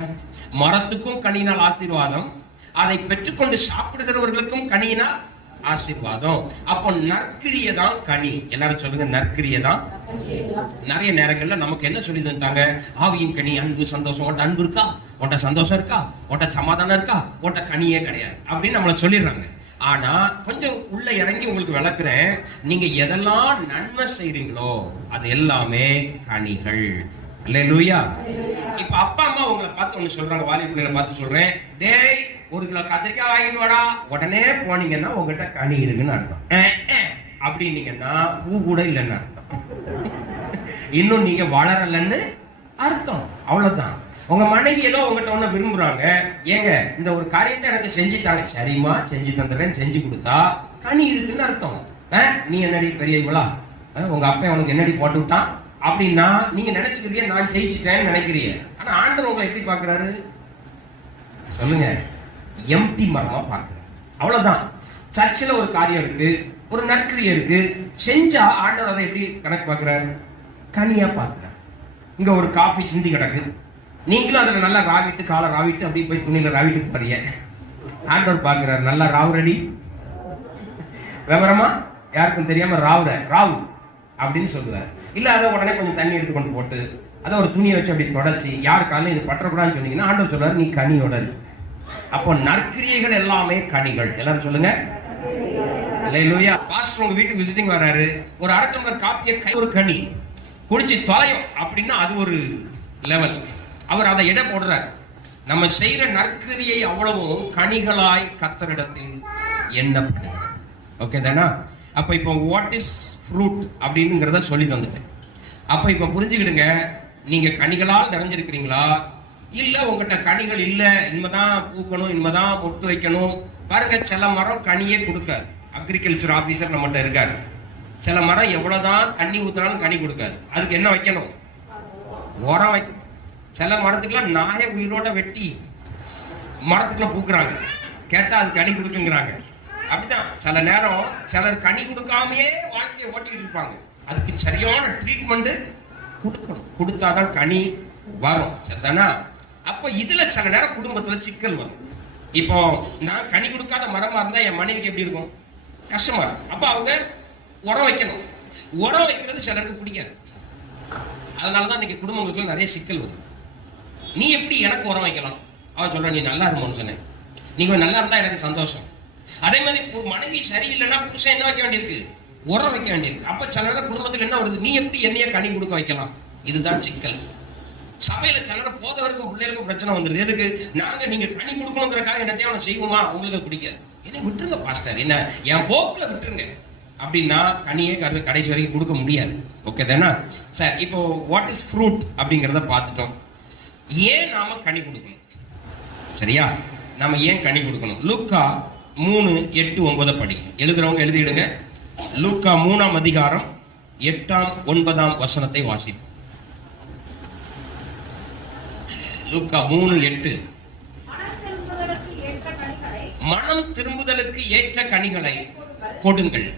மரத்துக்கும் கனியினால் ஆசீர்வாதம், அதை பெற்றுக்கொண்டு சாப்பிடுகிறவர்களுக்கும் கனியினால் ஆசீர்வாதம். அப்போ நற்கிரியை தான் கனி. எல்லாரும் சொல்லுங்க, நற்கிரியை தான். நிறைய நேரங்கள்ல நமக்கு என்ன சொல்லி தந்தாங்க? ஆவியின் கனி அன்பு, சந்தோஷம். உன்ட்ட அன்பு இருக்கா? உன்ட்ட சந்தோஷம் இருக்கா? உன்ட்ட சமாதானம் இருக்கா? உன்ட்ட கனியே கிடையாது அப்படின்னு நம்மள சொல்லிடுறாங்க. ஆனா கொஞ்சம் உள்ள இறங்கி உங்களுக்கு விளக்குறேன். நீங்க எதெல்லாம் நன்மை செய்றீங்களோ அது எல்லாமே கனிகள். அல்லேலூயா. இப்ப அப்பா அம்மா உங்களை பார்த்து ஒண்ணு சொல்றாங்க, வாலிபர்களை பார்த்து சொல்றேன், டேய் 1 கிலோ கத்திரிக்காய் வாங்கிட்டு வாடா. உடனே போனீங்கன்னா உங்ககிட்ட கனி இருக்குன்னு அர்த்தம். அப்படின்னீங்கன்னா பூ கூட இல்லைன்னு அர்த்தம். இன்னும் நீங்க வளரலன்னு அர்த்தம். அவ்வளவுதான். உங்க மனைவி ஏதோ உங்ககிட்ட ஒண்ணு விரும்புறாங்க, ஏங்க இந்த ஒரு காரியத்தை எனக்கு செஞ்சுட்டாங்க, சரிம்மா செஞ்சு தந்துடுறேன், செஞ்சு கொடுத்தா கனி இருக்குன்னு அர்த்தம். நீ என்னடி பெரிய இவளா, உங்க அப்பா உனக்கு என்னடி போட்டு விட்டான் அப்படின்னா நீங்க நினைச்சுக்கிறீங்க நான் ஜெயிச்சுட்டேன்னு நினைக்கிறீங்க. ஆனா ஆண்டவர் உங்களை எப்படி பாக்குறாரு சொல்லுங்க? எம்டி மரமா பாக்குறாரு. அவ்வளவுதான். சர்ச்சில் ஒரு காரியம் இருக்கு, ஒரு நற்கிரியை இருக்கு, செஞ்சா ஆண்டவர் அதை எப்படி கணக்கு பாக்குறாரு? கனியா பாக்குறாரு. இங்க ஒரு காஃபி சிந்தி கிடக்கு, நீங்களும் அதுல நல்லா ராவிட்டு காலை ராவிட்டு அப்படியே போய் துணியில ராவிட்டு போறீங்க. ஆண்டவர் பாக்குறாரு, நல்லா ராவுரடி, விவரமா யாருக்கும் தெரியாம ராவு அப்படின்னு சொல்லுவார். இல்ல அதை உடனே கொஞ்சம் தண்ணி எடுத்து கொண்டு போட்டு அதை ஒரு துணியை வச்சு அப்படி தொடச்சி யாருக்காலும் இது பற்றக்கூடாதுன்னு சொன்னீங்கன்னா ஆண்டவர் சொல்றாரு, நீ கனியோட இருக்கு. அப்போ நற்கிரியைகள் எல்லாமே கனிகள். எல்லாரும் சொல்லுங்க அல்லேலூயா. பாஸ்டர் உங்க வீட்டுக்கு விசிட்டிங் வராரு, ஒரு அரை டம்ளர் காப்பியை ஒரு கனி குடிச்சு தொலையும் அப்படின்னா அது ஒரு லெவல். அவர் அதை இட போடுறார். நம்ம செய்யற நற்கிரியை அவ்வளவும் கனிகளாய் கர்த்தரிடத்தில் எண்ணப்படுகிறது. ஓகே தானா? அப்ப இப்போ வாட் இஸ் ஃப்ரூட் அப்படிங்கிறத சொல்லி வந்துட்டேன். அப்ப இப்ப புரிஞ்சுக்கிடுங்க, நீங்க கனிகளால் நிறைஞ்சிருக்கிறீங்களா, இல்ல உங்ககிட்ட கனிகள் இல்ல, இனிமேதான் பூக்கணும், இனிமேதான் மொட்டு வைக்கணும். பாருங்க, சில மரம் கனியே கொடுக்காது. அக்ரிகல்ச்சர் ஆபீசர் நம்மகிட்ட இருக்காரு. சில மரம் எவ்வளவுதான் தண்ணி ஊத்தினாலும் கனி கொடுக்காது. அதுக்கு என்ன வைக்கணும்? உரம் வைக்கணும். சில மரத்துக்குலாம் நாயை உயிரோட வெட்டி மரத்துக்குள்ள பூக்குறாங்க, கேட்டா அது கனி கொடுக்குங்கிறாங்க. அப்படிதான் சில நேரம் சிலர் கனி கொடுக்காமையே வாழ்க்கையை ஓட்டிட்டு இருப்பாங்க. அதுக்கு சரியான ட்ரீட்மெண்ட் கொடுக்கணும், கொடுத்தாதான் கனி வரும். சரிதானா? அப்ப இதுல சில நேரம் குடும்பத்துல சிக்கல் வரும். இப்போ நான் கனி கொடுக்காத மரமா இருந்தா என் மனைவிக்கு எப்படி இருக்கும்? கஷ்டமா இருக்கும். அப்ப அவங்க உரம் வைக்கணும். உரம் வைக்கிறது சிலருக்கு பிடிக்காது. அதனாலதான் இன்னைக்கு குடும்பங்களுக்கு நிறைய சிக்கல் வருது. நீ எப்படி எனக்கு உரம் வைக்கலாம்? அவன் சொல்ற, நீ நல்லா இருக்கும்னு சொன்னேன், நீங்க நல்லா இருந்தா எனக்கு சந்தோஷம். அதே மாதிரி மனைவி சரியில்லைன்னா புருஷன் என்ன வைக்க வேண்டியிருக்கு? உரம் வைக்க வேண்டியிருக்கு. அப்ப சில நேரம் குடும்பத்தில் என்ன வருது? நீ எப்படி என்னைய கனி கொடுக்க வைக்கலாம்? இதுதான் சிக்கல். சபையில சில நேரம் போதவருக்கும் பிள்ளைகளுக்கும் பிரச்சனை வந்துருது. எதுக்கு? நாங்க நீங்க கனி கொடுக்கணுங்கிறக்காக என்னத்தையும் அவனை செய்வோமா? உங்களுக்கு பிடிக்காது. என்ன விட்டுருங்க பாஸ்டர், என்ன என் போக்குல விட்டுருங்க அப்படின்னா கனியே கடைசி வரைக்கும் கொடுக்க முடியாது. ஓகே தானா? சார், இப்போ வாட் இஸ் ஃப்ரூட் அப்படிங்கிறத பார்த்துட்டோம். ஏன் நாம கனி கொடுக்கணும்? சரியா? நாம ஏன் கனி கொடுக்கணும்? லூக்கா 3:8-9 படி. எழுதுறவங்க எழுதிடுங்க. லூக்கா 3ஆம் அதிகாரம் 8ஆம் 9ஆம் வசனத்தை வாசிப்போம். லூக்கா 3:8. மனம் திரும்புதலுக்கு ஏற்ற கனிகளை கொடுங்கள்,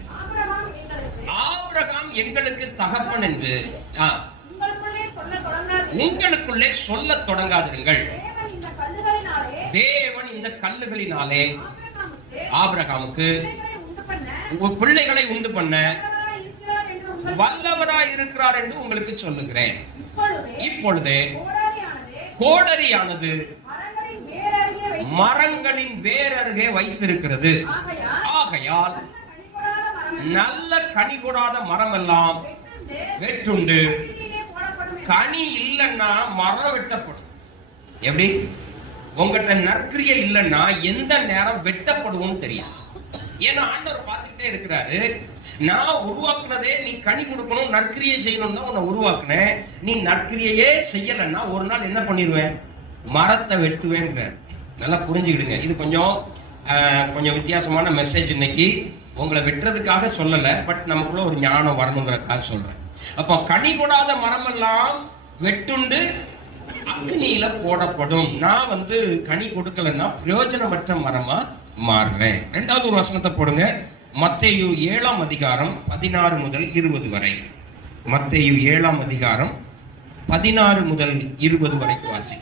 ஆபிரகாம் எங்களுக்கு தகப்பன் என்று உங்களுக்குள்ளே சொல்ல தொடங்காதிருங்கள். தேவன் இந்த கல்லுகளினாலே ஆபிரகாமுக்கு பிள்ளைகளை உண்டு பண்ண வல்லவராய் இருக்கிறார் என்று உங்களுக்கு சொல்லுகிறேன். இப்பொழுது கோடரியானது மரங்களின் வேரருகே வைத்திருக்கிறது. ஆகையால் நல்ல கனி கொடாத மரம் எல்லாம் வெட்டுண்டு, கனி இல்லைன்னா மரம் வெட்டப்படும். எப்படி? உங்ககிட்ட நற்கிரியை இல்லைன்னா எந்த நேரம் வெட்டப்படுவோம்னு தெரியும். ஏன்னா ஆண்டவர் பார்த்துக்கிட்டே இருக்கிறாரு. நான் உருவாக்குனதே நீ கனி கொடுக்கணும், நற்கிரியை செய்யணும் தான் உன்னை உருவாக்குனேன். நீ நற்கிரியையே செய்யலைன்னா ஒரு நாள் என்ன பண்ணிடுவேன்? மரத்தை வெட்டுவேங்கிற. நல்லா புரிஞ்சுக்கிடுங்க. இது கொஞ்சம் வித்தியாசமான மெசேஜ். இன்னைக்கு உங்களை வெட்டுறதுக்காக சொல்லல, பட் நமக்குள்ள ஒரு ஞானம் வரணுங்கிறதுக்காக சொல்றேன். அப்போ கனி கொடாத மரம் எல்லாம் வெட்டுண்டு அக்னியில போடப்படும். நான் கனி கொடுக்கலன்னா பிரயோஜனமற்ற மரமா மாறுறேன். 2வது ஒரு வசனத்தை போடுங்க. மத்தேயு 7ஆம் அதிகாரம் 16 முதல் 20 வரை. மத்தேயு 7ஆம் அதிகாரம் 16 முதல் 20 வரைக்கும் வாசி.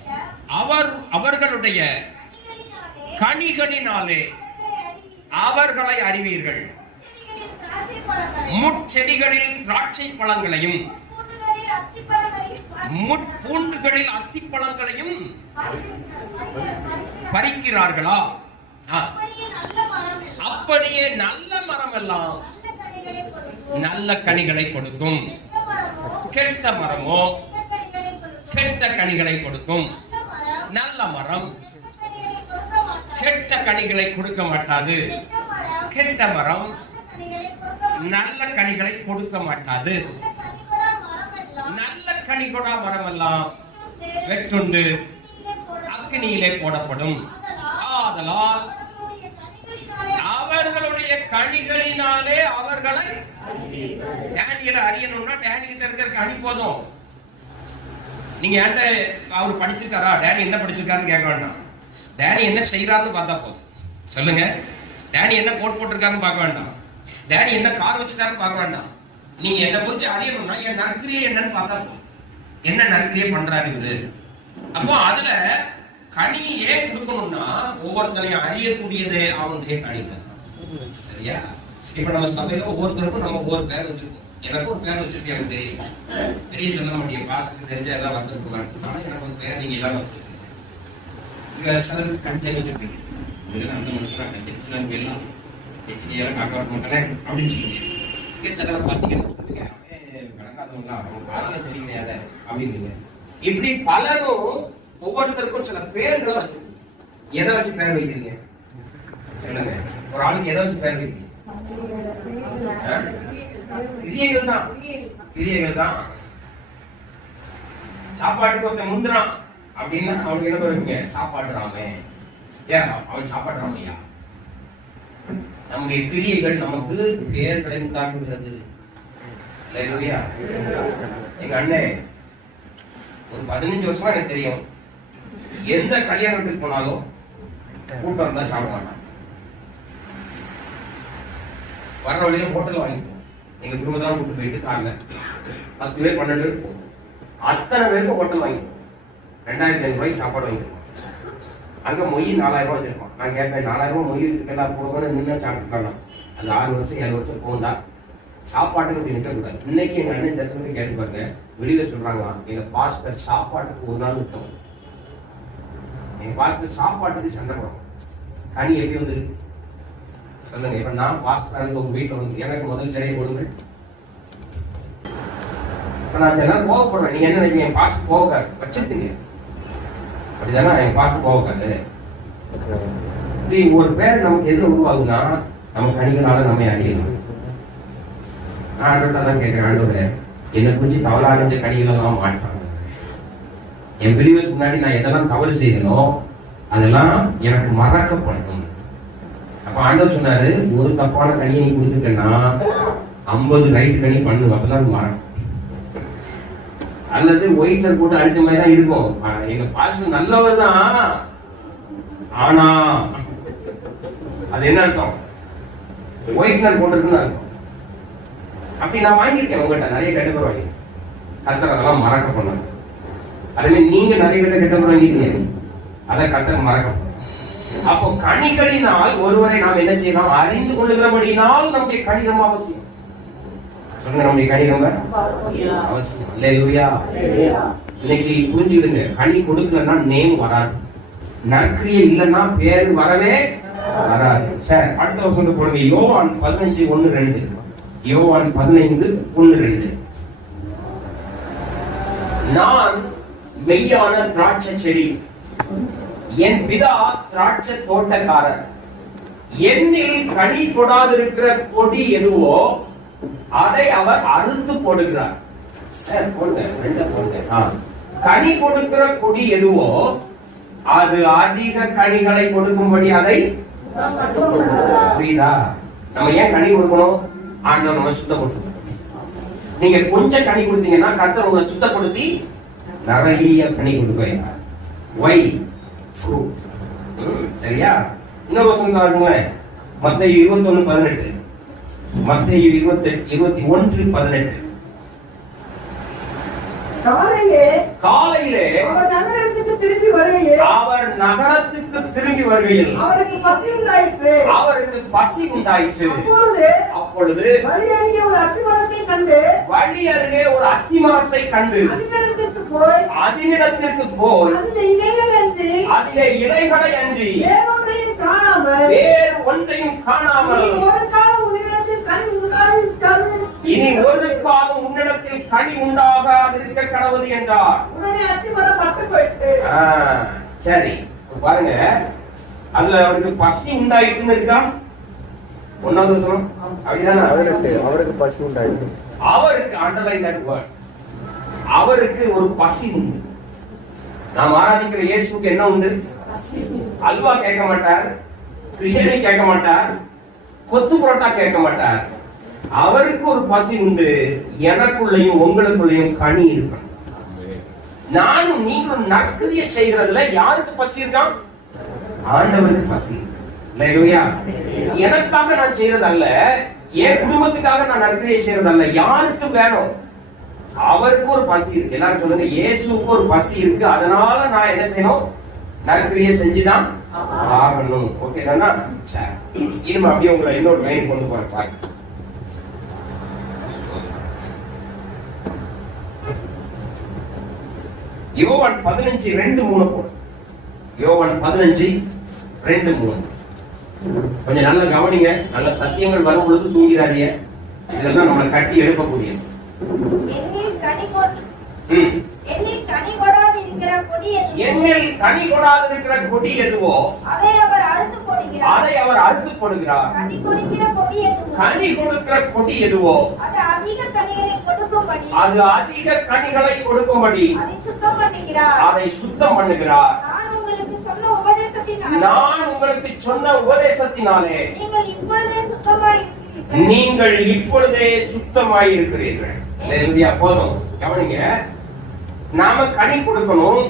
அவர்களுடைய கனிகளினாலே அவர்களை அறிவீர்கள். முட்செடிகளில் திராட்சை பழங்களையும் முட்பூண்டுகளில் அத்திப்பழங்களையும் பறிக்கிறார்களா? அப்படியே நல்ல மரம் எல்லாம் நல்ல கனிகளை கொடுக்கும், கெட்ட மரமோ கெட்ட கனிகளை கொடுக்கும். நல்ல மரம் கெட்ட கனிகளை கொடுக்க மாட்டாது, கெட்ட மரம் நல்ல கனிகளை கொடுக்க மாட்டாது. நல்ல கனிகொடா மரம் எல்லாம் வெட்டுண்டு அக்னியிலே போடப்படும். ஆதலால் அவர்களுடைய கனிகளினாலே அவர்களை டேனியலை அறியணும்னா டேனியல்கிட்ட இருக்கிற கனி போதும். நீங்க என்கிட்ட அவர் படிச்சிருக்காரா, டேனி என்ன படிச்சிருக்காருன்னு கேட்க வேண்டாம். டேனி என்ன செய்யறாருன்னு பார்த்தா போதும். சொல்லுங்க, டேனி என்ன கோட் போட்டிருக்காருன்னு பார்க்க வேண்டாம், டேனி என்ன கார் வச்சிருக்காருன்னு பார்க்க வேண்டாம். நீங்க என்ன குறிச்சு அறியணும்னா என் நற்கிரியை என்னன்னு பார்த்தா போதும். என்ன நற்கிரியை பண்றாரு இவரு. அப்போ அதுல கனி ஏன் கொடுக்கணும்னா ஒவ்வொருத்தரையும் அறியக்கூடியது அவனுடைய கனி தான். சரியா? இப்ப நம்ம சபையில ஒவ்வொருத்தருக்கும் நம்ம ஒவ்வொரு பேர் வச்சிருக்கோம். எனக்கு ஒரு பேர் வச்சிருக்கேன், எனக்கு தெரியும். பெரிய சொல்ல முடியும், பாசத்துக்கு தெரிஞ்ச எல்லாம் வந்திருக்க மாட்டேன். ஆனா எனக்கு ஒரு பேர் நீங்க எல்லாம் வச்சிருக்கீங்க. இங்க சிலருக்கு கஞ்சல் வச்சிருக்கீங்க. அந்த மனுஷன் கஞ்சல் சில எல்லாம் எல்லாம் காக்க வர மாட்டேன் அப்படின்னு சொல்லுவீங்க. சிலரை பார்த்தீங்கன்னு சொல்லுவீங்க, விளங்காதவங்களா, அவங்க பாதிக்க சரி கிடையாது அப்படின்னு. இப்படி பலரும் ஒவ்வொருத்தருக்கும் சில பேர்களை வச்சிருக்கீங்க. எதை வச்சு பேர் வைக்கிறீங்க சொல்லுங்க? ஒரு ஆளுக்கு எதை வச்சு பேர் வைக்கிறீங்க? கிரியைகள் தான், கிரியைகள் தான். சாப்பாட்டுக்கு ஒருத்தன் முந்திரான் அப்படின்னா அவனுக்கு என்ன பண்ணுவீங்க? சாப்பாடுறாமே. ஏன் அவன் சாப்பாடுறாமையா? நம்முடைய கிரியைகள் நமக்கு பெயர்களை உண்டாக்குகிறது. எங்க அண்ணன் ஒரு 15 வருஷமா எனக்கு தெரியும், எந்த கல்யாண வீட்டுக்கு போனாலும் கூட்டம் இருந்தா சாப்பிட மாட்டான். வர்ற வழியில ஹோட்டல் வாங்கிப்போம். எங்க குடும்பத்தான் கூட்டு போயிட்டு காலைல 10 பேர் 12 பேர் போகும். அத்தனை பேருக்கு ஹோட்டல் வாங்கிப்போம். 2500 ரூபாய்க்கு சாப்பாடு வாங்கிப்போம். அங்க மொய் 4000 ரூபாய் வச்சிருப்பான். நான் கேட்பேன், 4000 ரூபாய் மொய் எல்லாம் போடுவோம், நின்று சாப்பிட்டுக்கலாம். அது 6 வருஷம் 7 வருஷம் போகுண்டா, சாப்பாட்டுக்கு அப்படி நிற்க கூடாது. இன்னைக்கு எங்க அண்ணன் சர்ச்சை கேட்டு பாருங்க, வெளியில சொல்றாங்க, எங்க பாஸ்டர் சாப்பாட்டுக்கு ஒரு நாள் விட்டோம். எங்க பாஸ்டர் சாப்பாட்டுக்கு சண்டை போடும். கனி எப்படி வந்துருக்கு சொல்லுங்க? இப்ப நான் பாஸ்டர் உங்க வீட்டுல வந்து எனக்கு முதல் சிலையை கொடுங்க. இப்ப நான் சில கோவப்படுறேன். நீங்க என்ன நினைப்பீங்க? என் பாஸ்டர் போகாது வச்சிருக்கீங்க அப்படிதானே? என் பாஸ்டர் போகாது. இப்படி ஒரு பேர் நமக்கு எதுல உருவாகுதுன்னா நம்ம கனிகளால நம்ம அறியலாம். நான் ஆண்டவர்கிட்ட தான் கேட்கிறேன், ஆண்டவரே என்னை குறிச்சு தவறா அடைஞ்ச கனிகள் எல்லாம் மாற்றாங்க. என் பிரிவஸ் முன்னாடி நான் எதெல்லாம் தவறு செய்தனோ அதெல்லாம் எனக்கு மறக்கப்படணும். அப்ப ஆண்டவர் சொன்னாரு, ஒரு தப்பான கனியை நீ கொடுத்துட்டேன்னா 50 ரைட் கனி பண்ணு, அப்பதான் மறக்கும். அல்லது ஒயிட்லர் போட்டு அடிச்ச மாதிரி தான் இருக்கும். எங்க பாஸ்டர் நல்லவர் தான், ஆனா அது என்ன அர்த்தம்? ஒயிட்லர் போட்டிருக்குன்னு அர்த்தம். அப்படி நான் வாங்கியிருக்கேன், உங்கள்கிட்ட நிறைய கெட்ட பேர் வாங்கி. கர்த்தர் அதெல்லாம் மறக்க பண்ணாங்க. அதுமாதிரி நீங்க நிறைய கெட்ட பேர் வாங்கிருக்கீங்க, அதை கர்த்தர் மறக்க. அப்போ கனிகளினால் ஒருவரை நாம் என்ன செய்யலாம்? அறிந்து கொள்ளுகிறபடினால் நம்முடைய கணிதம் அவசியம். சொல்லுங்க, நம்முடைய கணிதம் அவசியம். அல்லேலூயா. இன்னைக்கு புரிஞ்சுடுங்க, கனி கொடுக்கலன்னா நேம் வராது, நற்கிரியை இல்லைன்னா பேர் வரவே வராது. சரி, அடுத்த வருஷம் போடுங்க. யோவான் 15:1-2. யோவான் 15:1-2. நான் மெய்யான திராட்சை செடி, என் பிதா திராட்சை தோட்டக்காரர். என்னில் கனி கொடாதிருக்கிற கொடி எதுவோ அதை அவர் அறுத்து போடுகிறார். கனி கொடுக்கிற கொடி எதுவோ அது அதிக கனிகளை கொடுக்கும்படி அதை புரியுதா? நம்ம ஏன் கனி கொடுக்கணும்? ஆண்டவர் நம்ம சுத்தப்படுத்தணும். நீங்க கொஞ்சம் கனி கொடுத்தீங்கன்னா கர்த்தர் உங்களை சுத்தப்படுத்தி நிறைய கனி கொடுப்பீங்க. Why fruit. சரியா? இன்னொரு வசனம் வாசிங்களேன். மத்தேயு 21:18. மத்தேயு 21:18. காலையிலே அவர் நகரத்துக்கு திரும்பி வருகையில் அவருக்கு பசி உண்டாயிற்று. அப்பொழுது வழி அருகே ஒரு அத்திமரத்தை கண்டு அதனிடத்திற்கு போய் அதிலே இலைகளை அன்றி வேறு ஒன்றையும் காணாமல் இனி ஒரு காலம் உன்னிடத்தில் கனி உண்டாகாதிருக்க கடவுது என்றார். சரி பாருங்க, அதுல அவருக்கு பசி உண்டாயிட்டுன்னு இருக்கா? ஒன்னாவது வருஷம் அப்படிதானே? அவருக்கு பசி உண்டாயிட்டு, அவருக்கு அண்டர்லைன் தட் வேர்ட், அவருக்கு ஒரு பசி உண்டு. நாம் ஆராதிக்கிற இயேசுக்கு என்ன உண்டு? அல்வா கேட்க மாட்டார், பிரியாணி கேட்க மாட்டார், கொத்து புரோட்டா கேட்க மாட்டார். அவருக்கு ஒரு பசி உண்டு. எனக்குள்ளேயும் உங்களுக்குள்ளேயும் கனி இருக்கணும். நானும் நீங்களும் நற்கிரியை செய்யறதுல யாருக்கு பசி இருக்கான்? ஆண்டவருக்கு பசி இருக்கு. எனக்காக நான் செய்யறது அல்ல, என் குடும்பத்துக்காக நான் நற்கிரியை செய்யறது அல்ல. யாருக்கு வேணும்? அவருக்கு ஒரு பசி இருக்கு. எல்லாரும் சொல்லுங்க, இயேசுக்கு ஒரு பசி இருக்கு. அதனால நான் என்ன செய்யணும்? நற்கிரியை செஞ்சுதான் ஆகணும். ஓகே தானா? இனிமே அப்படியே உங்களை இன்னொரு லைன் கொண்டு போறேன். யோவான் 15:2-3 போடு. யோவான் 15:2-3 கொஞ்சம் நல்லா கவனிங்க. நல்ல சத்தியங்கள் வரும் பொழுது தூங்கிறாதீங்க. இதெல்லாம் நம்மளை கட்டி எழுப்பக்கூடியது. என்னில் கனி கொடாதிருக்கிற கொடி எதுவோ அதை அவர் அறுத்து போடுகிறார். கனி கொடுக்கிற கொடி எதுவோ அது அதிக கனிகளை கொடுக்கும்படி அதை சுத்தம் பண்ணுகிறார். நான் உங்களுக்கு சொன்ன உபதேசத்தினாலே நீங்கள் இப்பொழுதே சுத்தமாய் இருக்கிறீர்கள். போதும் கவனிங்க. நாம கனி கொடுக்கணும்,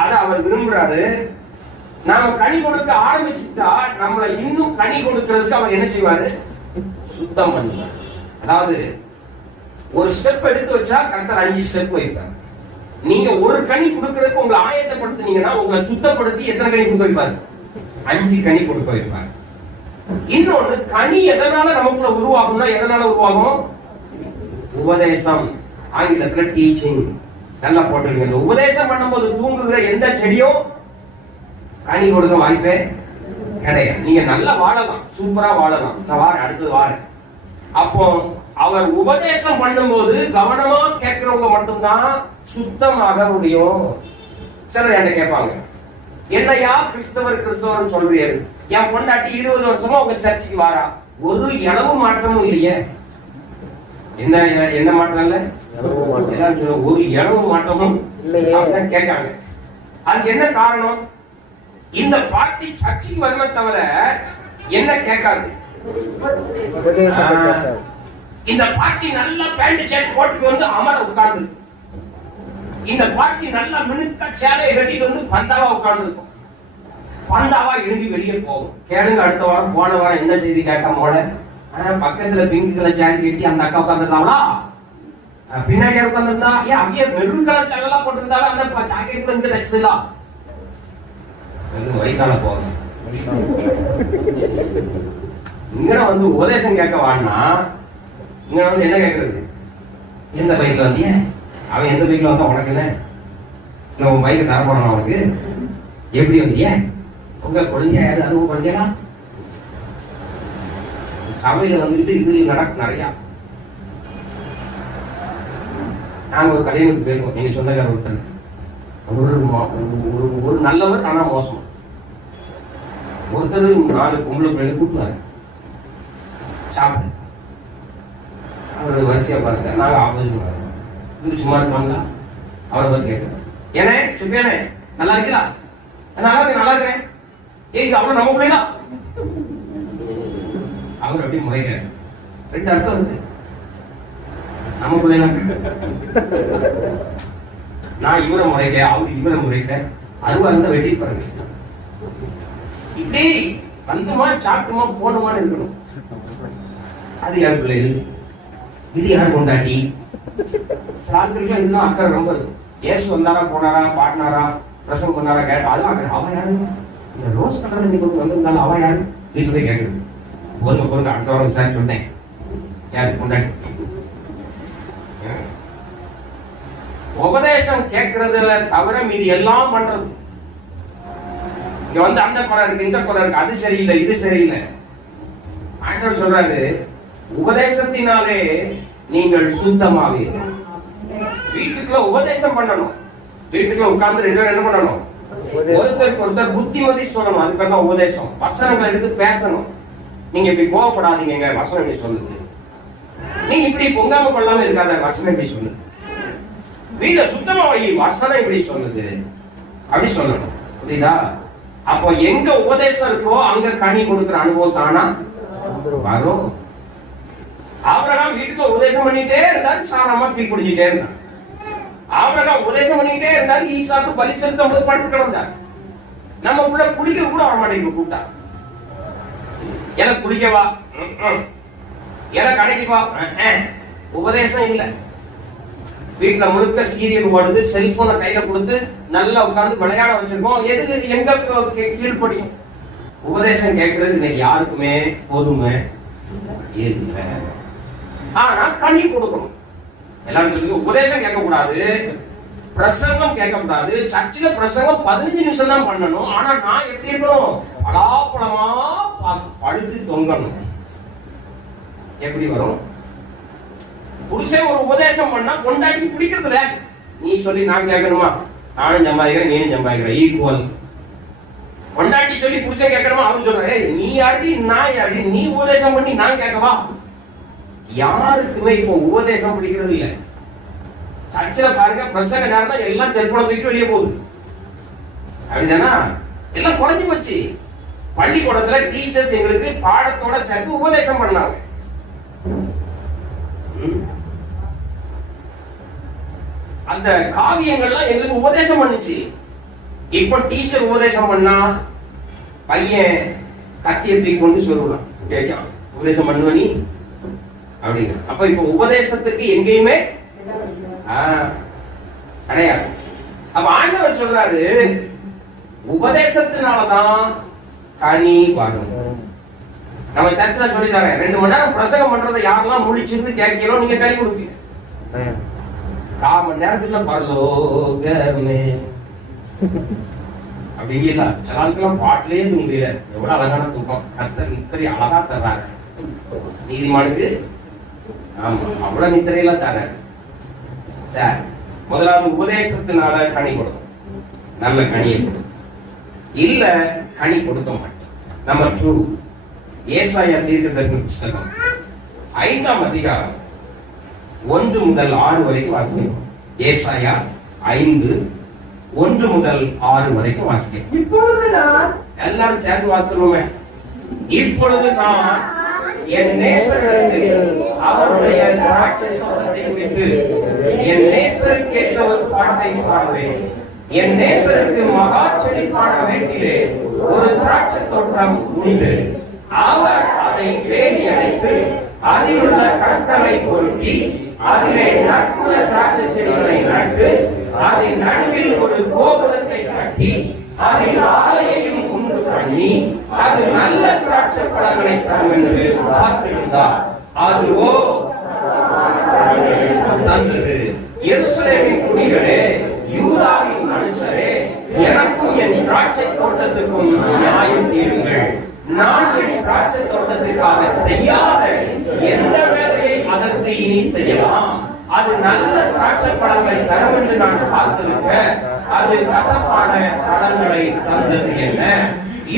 அதை அவர் விரும்புறாரு. நாம கனி கொடுக்க ஆரம்பிச்சுட்டா நம்மளை இன்னும் கனி கொடுக்கிறதுக்கு அவர் என்ன செய்வாரு? சுத்தம் பண்ணுவார். அதாவது ஒரு ஸ்டெப் எடுத்து வச்சா கர்த்தர் 5 ஸ்டெப் வைப்பார். நீங்க ஒரு கனி கொடுக்கிறதுக்கு உங்களை ஆயத்தப்படுத்தினீங்கன்னா உங்களை சுத்தப்படுத்தி எத்தனை கனி கொடுக்க வைப்பாரு? 5 கனி கொடுக்க வைப்பார். இன்னொன்னு, கனி எதனால நமக்குள்ள உருவாகும்னா எதனால உருவாகும்? உபதேசம், ஆங்கிலத்துல டீச்சிங். நல்லா போட்டுருங்க. உபதேசம் பண்ணும்போது தூங்குகிற எந்த செடியும் கனி கொடுக்க வாய்ப்பே கிடையாது. நீங்க நல்லா வாழலாம், சூப்பரா வாழலாம். நான் வாரேன், அடுத்தது வாரேன். அப்போ அவர் உபதேசம் பண்ணும்போது கவனமா கேட்கிறவங்க மட்டும்தான் சுத்தமாக முடியும். சிலர் என்ன கேட்பாங்க, என்னையா கிறிஸ்தவர் சொல்றீரு? என் பொண்டாட்டி 20 வருஷமா உங்க சர்ச்சுக்கு வாரா, ஒரு இளவு மாற்றமும் இல்லையே. என்ன மாற்றம் இல்ல? ஒரு இளவு மாற்றமும் கேட்காங்க. அதுக்கு என்ன காரணம்? இந்த பார்ட்டி சர்ச்சுக்கு வருமே தவிர என்ன கேட்காது. இந்த பார்ட்டி நல்லா பேண்ட் ஷர்ட் போட்டு வந்து அமர உட்கார்ந்து, இந்த பார்ட்டி நல்லா மினுக்க சேலையை கட்டிட்டு வந்து பந்தாவா உட்கார்ந்து இருக்கும். பந்தாவா எழுதி வெளியே போகும். கேளுங்க, அடுத்த வாரம் போன வாரம் என்ன செய்தி கேட்டா மோட பக்கத்துல பிங்க் கலர் ஜாக்கெட் கட்டி அந்த அக்கா உட்காந்துருந்தாங்களா, பின்னாடி உட்காந்துருந்தா ஏன் அப்படியே மெரூன் கலர் சேலெல்லாம் போட்டிருந்தாலும் அந்த ஜாக்கெட் கூட இங்க தச்சுதா வயிற்றால போகும். இங்க வந்து உபதேசம் கேட்க வாடினா இங்க வந்து என்ன கேட்கறது? எந்த பைக்ல வந்திய? அவன் எந்த பைக்ல வந்தா உனக்கு என்ன? இல்ல உன் பைக்கை தர போறான் அவனுக்கு? எப்படி வந்திய? உங்க குழந்தையா யாரு அனுபவம் குழந்தையா? சபையில வந்துட்டு இது நடக்கும் நிறையா. நாங்க ஒரு கல்யாணத்துக்கு போயிருக்கோம். நீங்க சொந்தக்கார ஒருத்தர் ஒரு நல்லவர், ஆனா மோசம். ஒருத்தர் 4 பொம்பளை பிள்ளைங்க கூப்பிட்டாரு சாப்பிட்டு. அவர் வரிசையா பாருங்க, நாங்க ஆபத்து இவரு சும்மா இருப்பாங்களா? அவரை பத்தி கேட்கிறேன். ஏனே சுப்பியானே நல்லா இருக்கா? நல்லா இருக்கேன். ஏய் அவ்வளவு நம்ம பிள்ளைங்களா? அவர் அப்படி முறைக்கிறார். 2 அர்த்தம் இருக்கு. நம்ம பிள்ளைங்க நான் இவரை முறைக்க, அவரு இவரை முறைக்க, அதுவா இருந்தா வெட்டி பாருங்க. இப்படி வந்தமா சாப்பிட்டுமா போனோமான்னு இருக்கணும். அது யார் பிள்ளைகள்? இது யார் கொண்டாட்டி? சார்ந்தர்கள் இன்னும் அக்கறை ரொம்ப இருக்கும். இயேசு வந்தாரா, போனாரா, பாடினாரா, பிரசங்கம் பண்ணாரா கேட்டா அதெல்லாம் அவன் யாரு, இந்த ரோஸ் கலர் இன்னைக்கு வந்திருந்தாலும் அவன் யாரு வீட்டு போய் கேட்குறது. பொருங்க அடுத்த வாரம் விசாரிச்சு சொன்னேன் யாரு கொண்டாடி. உபதேசம் கேட்கறதுல தவிர மீது எல்லாம் பண்றது. இங்க வந்து அந்த குறை இருக்கு, இந்த குறை இருக்கு, அது சரியில்லை, இது சரியில்லை. ஆண்டவர் சொல்றாரு, உபதேசத்தினாலே நீங்கள் சுத்தமாவீர்கள். வீட்டுக்குள்ள உபதேசம் பண்ணணும். வீட்டுக்குள்ள உட்கார்ந்து ரெண்டு பேரும் என்ன பண்ணணும், ஒருத்தருக்கு ஒருத்தர் புத்திமதி சொல்லணும். அதுக்காக உபதேசம். வசனங்களை எடுத்து பேசணும். நீங்க இப்படி கோவப்படாதீங்க, வசனம் இப்படி சொல்லுது. நீ இப்படி பொங்காம கொள்ளாம இருக்காத, வசனம் இப்படி சொல்லுது. வீட சுத்தமா வை, வசனம் இப்படி சொல்லுது அப்படி சொல்லணும். புரியுதா? அப்போ எங்க உபதேசம் இருக்கோ அங்க கனி கொடுக்கிற அனுபவம் தானா வரும். ஆபிரகாம் வீட்டுக்கு உபதேசம் பண்ணிட்டே இருந்தாரு, சாராமா டீ குடிச்சிட்டே இருந்தார். ஆபிரகாம் உபதேசம் பண்ணிட்டே இருந்தாரு, ஈசாக்கு பலி செலுத்தும் போது படுத்து கிடந்தார். நம்ம உள்ள குளிக்க கூட வர மாட்டேங்குது. கூப்பிட்டா எனக்கு குளிக்கவா, எனக்கு கடைக்கு வா, உபதேசம் இல்லை. வீட்டுல முழுக்க சீரியல் ஓடுது, செல்போனை கையில கொடுத்து நல்லா உட்கார்ந்து விளையாட வச்சிருக்கோம். எதுக்கு எங்க கீழ்படியும்? உபதேசம் கேட்கறது இன்னைக்கு யாருக்குமே பொதுமை இல்லை. ஆனா கனி கொடுக்கணும். எல்லாரும் சொல்லுங்க, உபதேசம் கேட்க கூடாது, பிரசங்கம் கேட்க கூடாது. சர்ச்சில் பிரசங்கம் 15 நிமிஷம் தான் பண்ணணும். ஆனா நான் எப்படி இருக்கணும், பலாப்பழமா பழுத்து தொங்கணும். எப்படி வரும்? புருஷன் ஒரு உபதேசம் பண்ணா கொண்டாடி பிடிக்கிறதுல நீ சொல்லி நான் கேட்கணுமா, நானும் சம்பாதிக்கிறேன் நீனும் சம்பாதிக்கிறேன் ஈக்குவல். கொண்டாடி சொல்லி புருஷன் கேட்கணுமா, அவன் சொல்றேன் நீ யாரு நான் யாரு, நீ உபதேசம் பண்ணி நான் கேட்கவா? யாருக்குமே இப்போ உபதேசம் பிடிக்கிறது இல்லை. சர்ச்சில் பாருங்க, பிரசங்க நேரம் தான் எல்லாம் செல்போனை தூக்கிட்டு வெளியே போகுது. அப்படிதானா? எல்லாம் குறைஞ்சு போச்சு. பள்ளிக்கூடத்துல டீச்சர்ஸ் எங்களுக்கு பாடத்தோட சேர்த்து உபதேசம் பண்ணாங்க. அந்த காவியங்கள்லாம் எங்களுக்கு உபதேசம் பண்ணுச்சு. இப்ப டீச்சர் உபதேசம் பண்ணா பையன் கத்தியத்தை கொண்டு சொல்லுவான், கேட்கான் உபதேசம் பண்ணுவ நீ அப்படிங்க. அப்ப இப்ப உபதேசத்துக்கு எங்கேயுமே கிடையாது. அப்ப ஆண்டவர் சொல்றாரு, உபதேசத்தினாலதான் கனி வரும். நம்ம சர்ச்சில் சொல்லி தரேன், 2 மணி நேரம் பிரசங்கம் பண்றதை யாரெல்லாம் முடிச்சிருந்து கேட்கிறோம், நீங்க கனி கொடுப்பீங்க. 1/4 மணி நேரத்துல பரலோகமே அப்படி இல்ல. சில ஆட்கள்லாம் பாட்டிலே தூங்கல. எவ்வளவு அழகான தூக்கம், கர்த்தர் நித்திரை அழகா தர்றாங்க நீதிமானுக்கு. ஆமா, அவ்வளவு நித்திரையெல்லாம் தர. சார், முதலாவது உபதேசத்தினால கனி கொடுக்கும், நல்ல கனியை கொடுக்கும். இல்ல கனி கொடுக்க மாட்டோம். நம்பர் 2, ஏசாயா தீர்க்கதரிசன புத்தகம் 5ஆம் அதிகாரம் 1 முதல் 6 வரைக்கும் வாசிக்கணும். ஏசாயா 5 1 முதல் 6 வரைக்கும் வாசிக்கணும். இப்பொழுது நான் எல்லாரும் சேர்ந்து வாசிக்கணுமே. இப்பொழுது நான் என் நேசருக்கு அவருடைய திராட்சை தோட்டத்தை குறித்து என் நேசருக்கேற்ற ஒரு பாட்டை பாடுவேன். என் நேசருக்கு மகா செழிப்பான வீட்டிலே ஒரு திராட்சை தோட்டம் உண்டு. அவர் அதை வேலி அடைத்து அதில் உள்ள கற்களை பொறுக்கி அதிலே நற்குல திராட்சை செடிகளை நட்டு அதன் நடுவில் ஒரு கோபுரத்தை கட்டி அதில் ஆலையையும் உண்டு பண்ணி அது நல்ல திராட்சை பழங்களை தரும் என்று பார்த்திருந்தார். அதுவோ தந்தது. எருசலேமின் குடிகளே, யூதாவின் மனுஷரே, எனக்கும் என் திராட்சை தோட்டத்துக்கும் நியாயம் தீருங்கள். நான் என் திராட்சை தோட்டத்திற்காக செய்யாத எந்த வேலையை அதற்கு இனி செய்யலாம்? அது நல்ல திராட்சை பழங்களை தரும் என்று நான் காத்திருக்க அது கசப்பான பழங்களை தந்தது என்ன?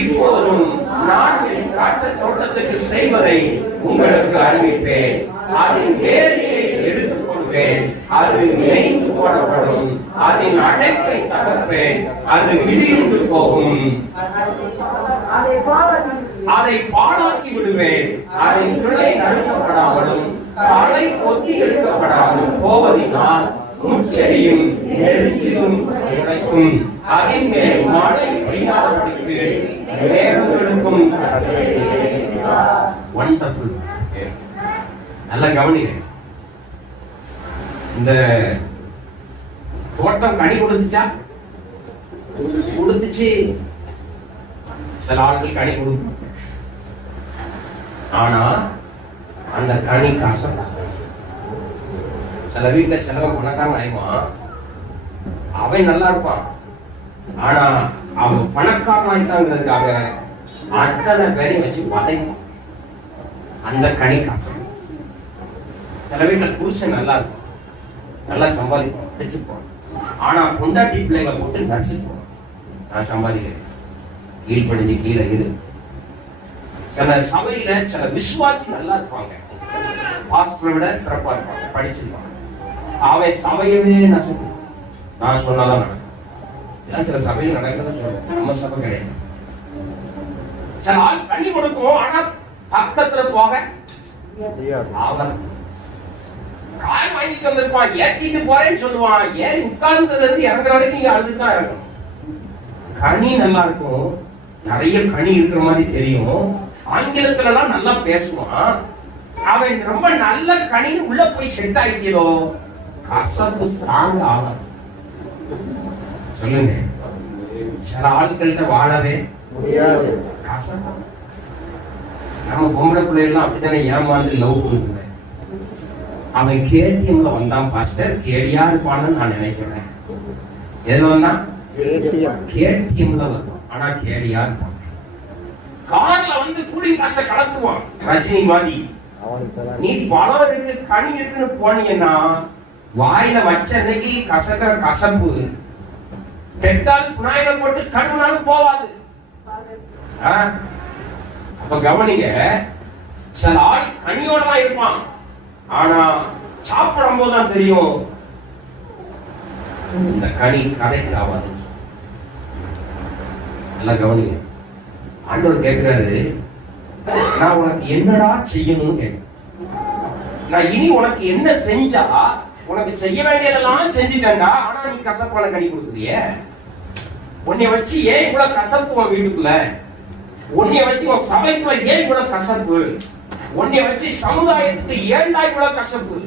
இப்போதும் நான் என் திராட்சை தோட்டத்துக்கு செய்வதை உங்களுக்கு அறிவிப்பேன். அதன் வேலையை எடுத்துக் கொள்வேன், அது மேய்ந்து போடப்படும். அதன் அடைப்பை தகர்ப்பேன், அது விதியுண்டு போகும். அதை பாழாக்கி விடுவேன். அதன் கிளை நறுக்கப்படாமலும் களை கொத்தி எடுக்கப்படாமலும் போவதினால் முச்செடியும் நெருஞ்சிலும் உடைக்கும். அதன் மேல் மழை பெய்யாதபடிக்கு மேகங்களுக்கும். வண்டர்ஃபுல். நல்ல கவனிங்க. இந்த தோட்டம் கனி கொடுத்துச்சா? கொடுத்துச்சு. சில ஆட்கள் கனி கொடுக்கும், ஆனா அந்த கனி கசம். சில வீட்டுல சிலவன் பணக்காரன் ஆயிடுவான், அவன் நல்லா இருப்பான், ஆனா அவன் பணக்காரன் ஆயிட்டாங்கிறதுக்காக அத்தனை பேரையும் வச்சு வதைப்பான். அந்த கனி கசம். சில வீட்டுல புருஷன் நல்லா இருக்கும், நல்லா சம்பாதிப்பான், அடிச்சுப்பான், ஆனா பொண்டாட்டி பிள்ளைகளை போட்டு நசுப்பான். நான் சம்பாதிக்கிறேன், கீழ்படிஞ்சு கீழே இரு. சில சபையில சில விசுவாசி நல்லா இருப்பாங்க, பாஸ்டரை விட சிறப்பா இருப்பாங்க, படிச்சிருப்பாங்க, அவன் சபையவே நசுக்கும். நான் சொன்னாதான் நடக்கும். இதெல்லாம் சில சபையில் நடக்கிறத சொல்றேன், நம்ம சபை கிடையாது. சில ஆள் கண்ணி கொடுக்கும், ஆனா பக்கத்துல போக அவன் காய் வாங்கிட்டு வந்திருப்பான், ஏற்றிட்டு போறேன்னு சொல்லுவான், ஏன் உட்கார்ந்ததுல இருந்து இறங்குற வரைக்கும் நீங்க அழுதுதான் இறங்கணும். கனி நல்லா இருக்கும், நிறைய கனி இருக்கிற மாதிரி தெரியும், ஆங்கிலத்துல எல்லாம் நல்லா பேசுவான், அவன் ரொம்ப நல்ல கனின்னு உள்ள போய் செட் ஆகிக்கிறோ கசப்பு ஸ்ட்ராங் ஆகும். சொல்லுங்க, சில ஆட்கள்கிட்ட வாழவே முடியாது, கசப்பு. நம்ம பொம்பளை பிள்ளைகள்லாம் அப்படித்தானே ஏமாந்து லவ் பண்ணுங்க. அவன் கேடிஎம்ல வந்தான் பாஸ்டர், கேடியா இருப்பான்னு நான் நினைக்கிறேன். எதுல வந்தான்? கேடிஎம்ல வந்தான், ஆனா கேடியா இருப்பான். கார்ல வந்து கூலிங் கிளாஸ கலத்துவான் ரஜினிவாதி. நீ பழம் இருக்கு கனி இருக்குன்னு போனீங்கன்னா வாயில வச்ச அன்னைக்கு கசக்கிற கசப்பு பெட்டால் புனாயில போட்டு கழுவினாலும் போவாது. அப்ப கவனிங்க, சில ஆள் கனியோட தான் இருப்பான், ஆனா சாப்பிடும் போதுதான் தெரியும் இந்த கனி கடைக்கு ஆவாது. நல்லா கவனிங்க. ஆண்டவர் கேட்கிறாரு, நான் உனக்கு என்னடா செய்யணும்னு கேட்கிறேன். நான் இனி உனக்கு என்ன செஞ்சா, உனக்கு செய்ய வேண்டியதெல்லாம் செஞ்சுட்டேன்டா, ஆனா நீ கசப்பான கனி கொடுக்குறிய. உன்னை வச்சு ஏன் இவ்வளவு கசப்பு உன் வீட்டுக்குள்ள, உன்னை வச்சு உன் சபைக்குள்ள ஏன் இவ்வளவு கசப்பு, உன்னை வச்சு சமுதாயத்துக்கு ஏன்டா இவ்வளவு கசப்பு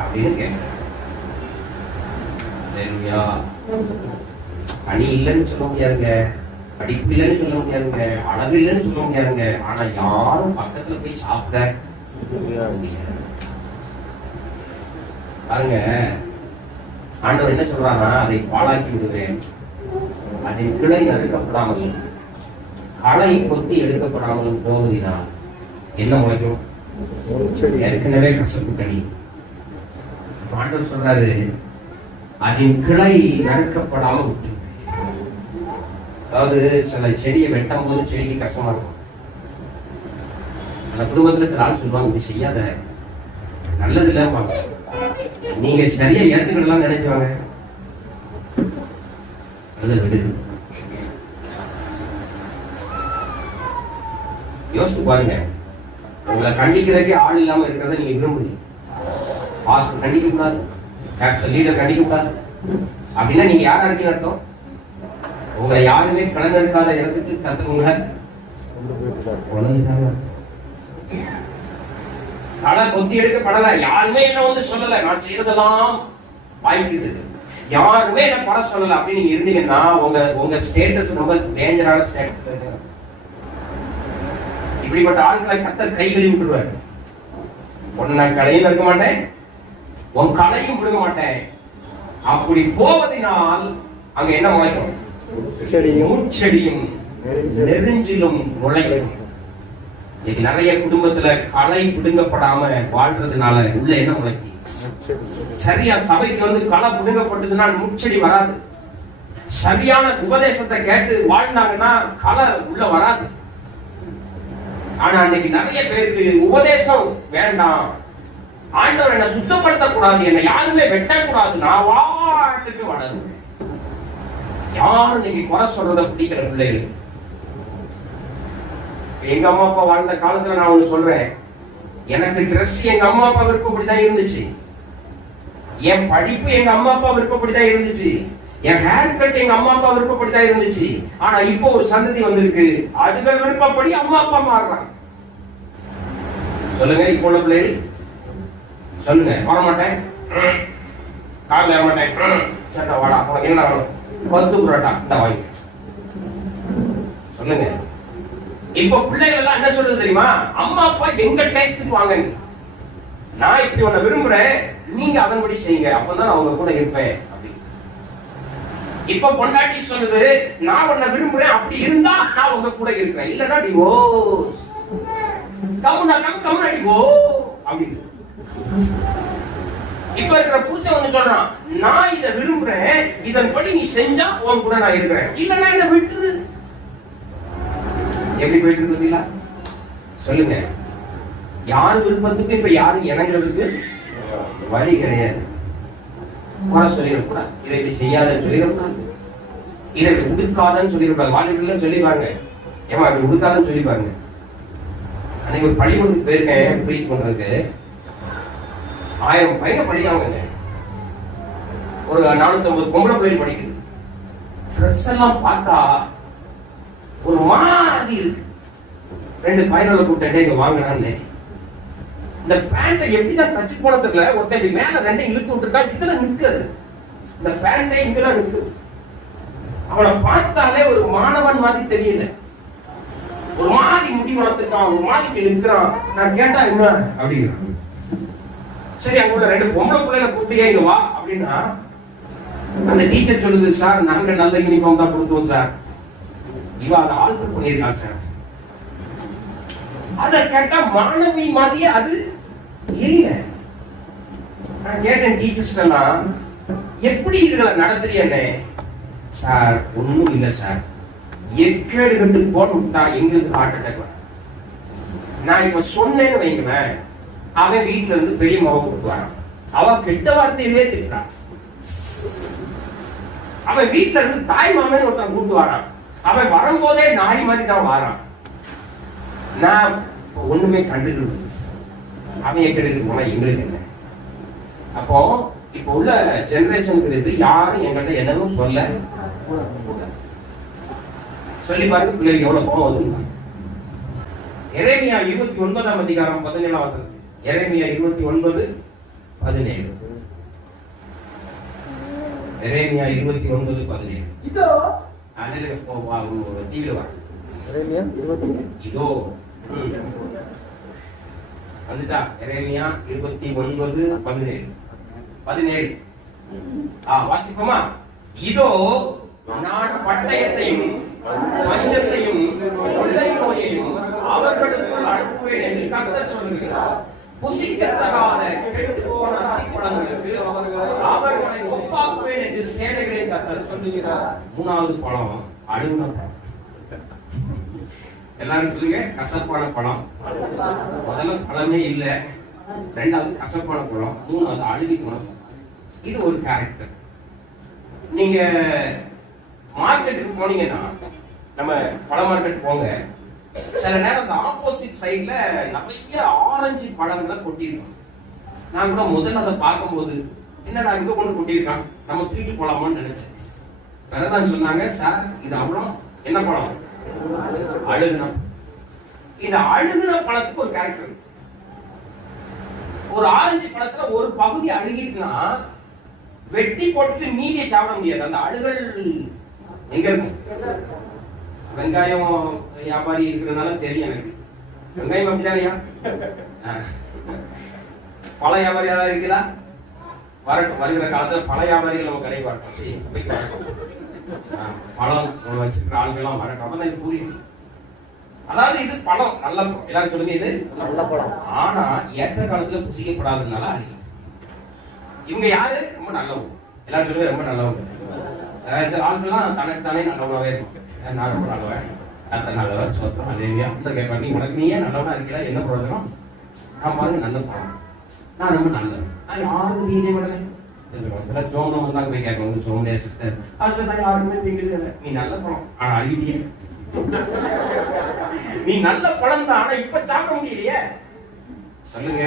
அப்படின்னு கேட்கிறேன். பணி இல்லைன்னு சொல்ல முடியாதுங்க, படிப்பு இல்லைன்னு சொல்ல முடியாதுங்க, அளவு இல்லைன்னு சொல்ல முடியாதுங்க, ஆனா யாரும் பக்கத்துல போய் சாப்பிட முடியாது. பாருங்க, ஆண்டவர் என்ன சொல்றாங்க, அதை பாழாக்கி விடுவேன், அதன் கிளை நறுக்கப்படாமலும் களை கொத்தி எடுக்கப்படாமலும் போவதினால் என்ன முளைக்கும்? ஏற்கனவே கசப்பு கனி. ஆண்டவர் சொல்றாரு, அதன் கிளை நறுக்கப்படாம விட்டு. அதாவது சில செடியை வெட்டும் போது செடிக்கு கஷ்டமா இருக்கும். அந்த குடும்பத்துல சில ஆள் சொல்லுவாங்க, இப்படி செய்யாத, நல்லது இல்ல, நீங்க சரியா ஏத்துக்கிடலாம் நினைச்சுவாங்க, அது விடு. யோசித்து பாருங்க, உங்களை கண்டிக்கிறதுக்கே ஆள் இல்லாம இருக்கிறத நீங்க விரும்புறீங்க. பாஸ்டர் கண்டிக்க கூடாது, லீடர் கண்டிக்க கூடாது அப்படின்னா நீங்க யாரா இருக்கீங்க அர்த்தம்? உங்களை யாருமே கலந்து இருக்காத இடத்துக்கு கத்துக்கோங்க. களை கொத்தி எடுக்கப்படல, யாருமே என்ன வந்து சொல்லல, நான் செய்யறதெல்லாம் வாய்க்குது, யாருமே என்ன பட சொல்லல அப்படின்னு நீங்க இருந்தீங்கன்னா உங்க ஸ்டேட்டஸ் ரொம்ப டேஞ்சரான ஸ்டேட்டஸ். இப்படிப்பட்ட ஆட்களை கர்த்தர் கை கழுவி விட்டுருவாரு. உன்னை கலையும் இருக்க மாட்டேன், உன் கலையும் விடுக்க மாட்டேன். அப்படி போவதனால் அங்க என்ன முளைக்கும்? முச்செடியும் நெருஞ்சிலும் முளைக்கும். இன்னைக்கு நிறைய குடும்பத்துல களை பிடுங்கப்படாம வாழ்றதுனால உள்ள என்ன முளைக்கு? சரியா சபைக்கு வந்து களை பிடுங்கப்பட்டதுன்னா முச்செடி வராது. சரியான உபதேசத்தை கேட்டு வாழ்ந்தாங்கன்னா களை உள்ள வராது. ஆனா இன்னைக்கு நிறைய பேருக்கு உபதேசம் வேண்டாம், ஆண்டவர் என்ன சுத்தப்படுத்த கூடாது, என்ன யாருமே வெட்டக்கூடாது, நான் வாட்டுக்கு வளரும். யாரும் இன்னைக்கு குறை சொல்றத பிடிக்கிற பிள்ளைகள். எங்க அம்மா அப்பா வாழ்ந்த காலத்துல நான் ஒண்ணு சொல்றேன், எனக்கு ட்ரெஸ் எங்க அம்மா அப்பா விருப்பப்படிதான் இருந்துச்சு, என் படிப்பு எங்க அம்மா அப்பா விருப்பப்படிதான் இருந்துச்சு, என் ஹேர் கட் எங்க அம்மா அப்பா விருப்பப்படிதான் இருந்துச்சு. ஆனா இப்போ ஒரு சந்ததி வந்திருக்கு, அதுகள் விருப்பப்படி அம்மா அப்பா மாறுறாங்க. சொல்லுங்க, இப்போ உள்ள பிள்ளைகள் சொல்லுங்க, வர மாட்டேன் கார்ல ஏற மாட்டேன். சட்டை வாடா, உனக்கு என்ன வேணும்? 10 புரோட்டா இந்த வாங்கி. சொல்லுங்க. இப்ப பிள்ளைகள் எல்லாம் என்ன சொல்றது தெரியுமா? அம்மா அப்பா எங்க டேஸ்டுக்கு வாங்க, நான் இப்படி ஒண்ணு விரும்புறேன், நீங்க அதன்படி செய்யுங்க, அப்பதான் அவங்க கூட இருப்பேன் அப்படி. இப்ப பொண்டாட்டி சொல்லுது, நான் ஒண்ணு விரும்புறேன், அப்படி இருந்தா நான் உங்க கூட இருக்கிறேன், இல்லன்னா டிவோர்ஸ். கம்முனா டிவோ அப்படி. இப்ப இருக்கிற புருஷன் ஒண்ணு சொல்றான், நான் இதை விரும்புறேன், இதன்படி நீ செஞ்சா உன் கூட நான் இருக்கிறேன், இல்லன்னா என்ன விட்டுரு. எப்படி போயிட்டு இருக்கீங்களா? சொல்லுங்க. யார் விருப்பத்துக்கு இப்ப யாரும் இணங்குறதுக்கு வழி கிடையாது. குறை சொல்லிடக்கூடாது, இதை இப்படி செய்யாதன்னு சொல்லிடக்கூடாது, இதை இப்படி உடுக்காதன்னு சொல்லிடக்கூடாது. வாலிபர்கள் சொல்லிடுவாங்க, ஏமா இப்படி உடுக்காதன்னு சொல்லிடுவாங்க. அன்னைக்கு ஒரு பள்ளிக்கூடத்துக்கு போயிருக்கேன் ப்ரீச் பண்றதுக்கு. 1000 பையனை படிக்காங்க, ஒரு 450 பொம்பளை பிள்ளைகள் படிக்குது. ட்ரெஸ் எல்லாம் பார்த்தா ஒரு மாதிரி இருக்கு. 2 பையனை கூப்பிட்டே இங்க வாங்கினான்னு. இந்த பேண்டை எப்படிதான் தச்சு போனதுல ஒருத்தர் மேல 2 இழுத்து விட்டுருக்கா, இதுல நிற்கிறது. இந்த பேண்டை இங்கெல்லாம் நிற்கு. அவனை பார்த்தாலே ஒரு மாணவன் மாதிரி தெரியல, ஒரு மாதிரி முடி வளர்த்துக்கான், ஒரு மாதிரி நிற்கிறான். நான் கேட்டா என்ன அப்படிங்கிறான். சரி, அங்க உள்ள 2 பொம்பளை பிள்ளைகளை கூப்பிட்டு இங்க வா அப்படின்னா, அந்த டீச்சர் சொல்லுது, சார் நாங்க நல்ல யூனிஃபார்ம் தான் கொடுத்தோம் சார், இவ அதை ஆல்டர் பண்ணியிருக்கா சார். அத கேட்டா மாணவி மாதிரியே அது இல்ல. நான் கேட்டேன் டீச்சர்ஸ் எல்லாம், எப்படி இதுகளை நடத்துறீங்க? சார் ஒண்ணும் இல்ல சார், எக்கேடு கட்டு போட்டா எங்களுக்கு ஹார்ட் அட்டாக் வரும். நான் இப்ப சொன்னேன்னு வைங்களேன், அவன் வீட்டுல இருந்து பெரிய மகன் கொடுத்துவான், அவ கெட்ட வார்த்தையிலே திட்டான். அவன் வீட்டுல இருந்து தாய் மாமன் ஒருத்தன் கூட்டு வாரான், அவன் வரும்போதே நாய் மாதிரி தான் வாரான். நான் ஒண்ணுமே கண்டுக்கிறது, அவன் எக்கெடுக்கு போனா எங்களுக்கு என்ன? அப்போ இப்ப உள்ள ஜெனரேஷனுக்கு யாரும் எங்கிட்ட என்னன்னு சொல்ல சொல்லி பாருங்க, பிள்ளைங்க எவ்வளவு கோபம் வருது. எரேமியா 29ஆம் அதிகாரம் 17ஆம் வசனம். எரேமியா 29:17. எரேமியா 29:17. இதோ அதிலே டிவில வர எரேமியா 20 இதோ வந்துட்டா. எரேமியா 29:17. வாசிப்போமா? இதோ நான் பட்டயத்தையும் பஞ்சத்தையும் கொள்ளை நோயையும் அவர்களுக்குள் அனுப்புவேன் என்று கர்த்தர் சொல்லுகிறார். புசிக்கத்தகாத கெட்டுப்போன அத்திப்பழங்களுக்கு அவர்களை ஒப்பாக்குவேன் என்று சேனைகளின் கர்த்தர் சொல்லுகிறார். 3வது பழம் அழுகுன பழம். எல்லாரும் சொல்லுங்க, கசப்பான பழம். முதல்ல பழமே இல்ல, 2வது கசப்பான பழம், 3வது அழுகி பழம். இது ஒரு கேரக்டர். நீங்க மார்க்கெட்டுக்கு போனீங்கன்னா, நம்ம பழ மார்க்கெட் போங்க, சில நேரம் அந்த ஆப்போசிட் சைட்ல நிறைய ஆரஞ்சு பழங்களை கொட்டியிருக்கோம். நான் கூட முதல்ல அதை பார்க்கும்போது, என்னடா இங்க கொண்டு கொட்டியிருக்கான், நம்ம தூக்கிட்டு போலாமான்னு நினைச்சேன். பிறகுதான் சொன்னாங்க, சார் இது அவ்வளோ என்ன பழம்? அழுகுன. இந்த அழுகுன பழத்துக்கு ஒரு கேரக்டர். ஒரு ஆரஞ்சு பழத்துல ஒரு பகுதி அழுகிட்டுனா வெட்டி போட்டு மீதியை சாப்பிட முடியாது. அந்த அழுகல் எங்க இருக்கும்? வெங்காயம் வியாபாரி இருக்கிறதுனால தெரியும் எனக்கு. வெங்காயம் அப்படிதானையா? பழ வியாபாரி யாராவது இருக்குதா? வரட்டும், வருகிற காலத்துல பழ வியாபாரிகள் நம்ம கடை வரட்டும், சரி சபைக்கு வரட்டும், பழம் வச்சிருக்கிற ஆளுங்கெல்லாம் வரட்டும், அப்பதான் இது புரியும். அதாவது இது பழம், நல்ல பழம். எல்லாரும் சொல்லுங்க, இது நல்ல பழம். ஆனா ஏற்ற காலத்துல புசிக்கப்படாததுனால அழியும். இவங்க யாரு? ரொம்ப நல்லவங்க. எல்லாரும் சொல்லுங்க, ரொம்ப நல்லவங்க. சில ஆளுங்கெல்லாம் தனக்கு தானே நல்லவனாவே இருக்கும். நான் ரொம்ப நல்லவன், அத்த நல்லவன், சொத்தம் அலேவியா அந்த கேட்பாங்க. நீ உனக்கு நீயே நல்லவனா இருக்கிறா, என்ன பிரயோஜனம்? நான் பாருங்க நல்ல பழம், நான் ரொம்ப நல்லவன், நான் யாருக்கு தீனே விடலை. சில சோமம் வந்தாங்க போய் கேட்பாங்க, சோமனே சிஸ்டர் ஆக்சுவலா நான் யாருக்குமே தீங்கு இல்லை, நீ நல்ல பழம் ஆனா அழுகிட்டியே. நீ நல்ல பழம் தான், ஆனா இப்ப சாப்பிட முடியலையே. சொல்லுங்க,